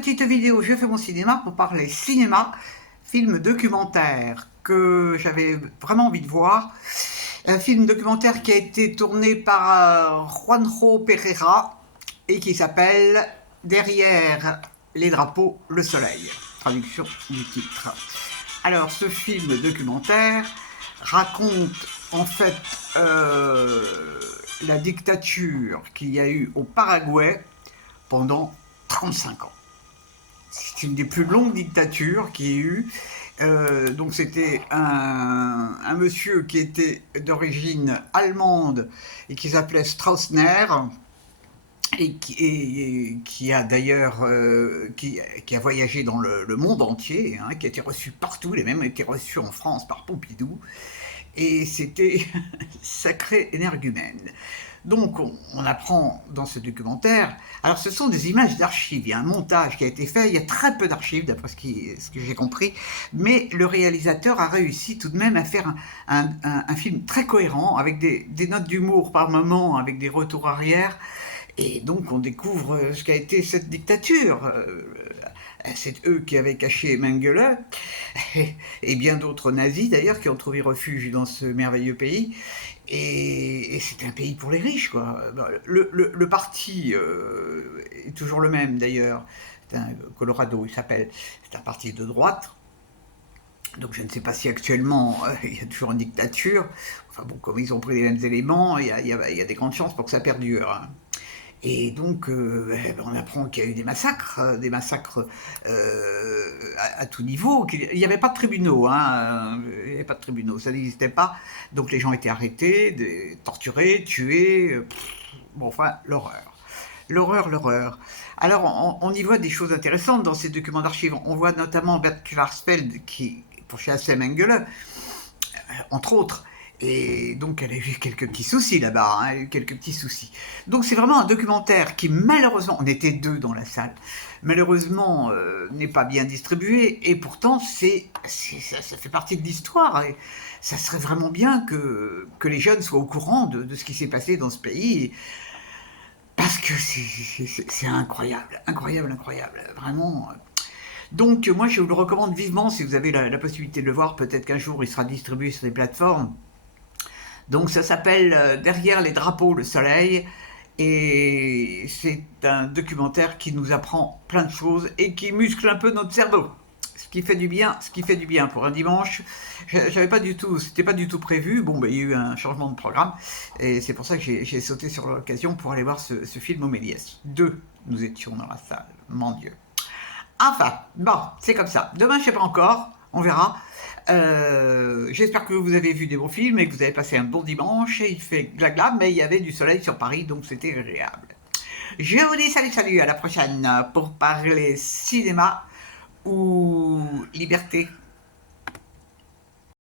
petite vidéo Je fais mon cinéma pour parler cinéma, film documentaire que j'avais vraiment envie de voir. Un film documentaire qui a été tourné par Juanjo Pereira et qui s'appelle Derrière les drapeaux, le soleil. Traduction du titre. Alors, ce film documentaire raconte en fait la dictature qu'il y a eu au Paraguay pendant 35 ans. C'est une des plus longues dictatures qu'il y ait eu. Donc c'était un monsieur qui était d'origine allemande et qui s'appelait Stroessner et qui a d'ailleurs qui a voyagé dans le monde entier, hein, qui a été reçu partout, il a même été reçu en France par Pompidou, et c'était sacré énergumène. Donc on apprend dans ce documentaire, alors ce sont des images d'archives, il y a un montage qui a été fait, il y a très peu d'archives d'après ce que j'ai compris, mais le réalisateur a réussi tout de même à faire un film très cohérent, avec des notes d'humour par moments, avec des retours arrière, et donc on découvre ce qu'a été cette dictature. C'est eux qui avaient caché Mengele, et bien d'autres nazis d'ailleurs, qui ont trouvé refuge dans ce merveilleux pays. Et c'était un pays pour les riches, quoi. Le parti est toujours le même d'ailleurs, c'est un Colorado il s'appelle, c'est un parti de droite. Donc je ne sais pas si actuellement il y a toujours une dictature. Enfin bon, comme ils ont pris les mêmes éléments, il y a des grandes chances pour que ça perdure, hein. Et donc, on apprend qu'il y a eu des massacres à tout niveau. Il n'y avait pas de tribunaux, hein, il n'y avait pas de tribunaux, ça n'existait pas. Donc les gens étaient arrêtés, torturés, tués. Bon, enfin, l'horreur. L'horreur, l'horreur. Alors, on y voit des choses intéressantes dans ces documents d'archives. On voit notamment Bert Schwarzfeld qui pourchassait Mengele, entre autres. Et donc elle a eu quelques petits soucis là-bas, hein, elle a eu quelques petits soucis. Donc c'est vraiment un documentaire qui malheureusement, on était deux dans la salle, malheureusement n'est pas bien distribué, et pourtant ça fait partie de l'histoire, et ça serait vraiment bien que les jeunes soient au courant de ce qui s'est passé dans ce pays, parce que c'est incroyable, incroyable, incroyable, vraiment. Donc moi je vous le recommande vivement si vous avez la possibilité de le voir, peut-être qu'un jour il sera distribué sur des plateformes. Donc ça s'appelle Derrière les drapeaux, le soleil, et c'est un documentaire qui nous apprend plein de choses et qui muscle un peu notre cerveau. Ce qui fait du bien pour un dimanche. C'était pas du tout prévu. Bon, il y a eu un changement de programme et c'est pour ça que j'ai sauté sur l'occasion pour aller voir ce film au Méliès. Deux, nous étions dans la salle, mon Dieu. Enfin, bon, c'est comme ça. Demain, je ne sais pas encore, on verra. J'espère que vous avez vu des bons films et que vous avez passé un bon dimanche. Il fait gla-gla, mais il y avait du soleil sur Paris, donc c'était agréable. Je vous dis salut, à la prochaine pour parler cinéma ou liberté.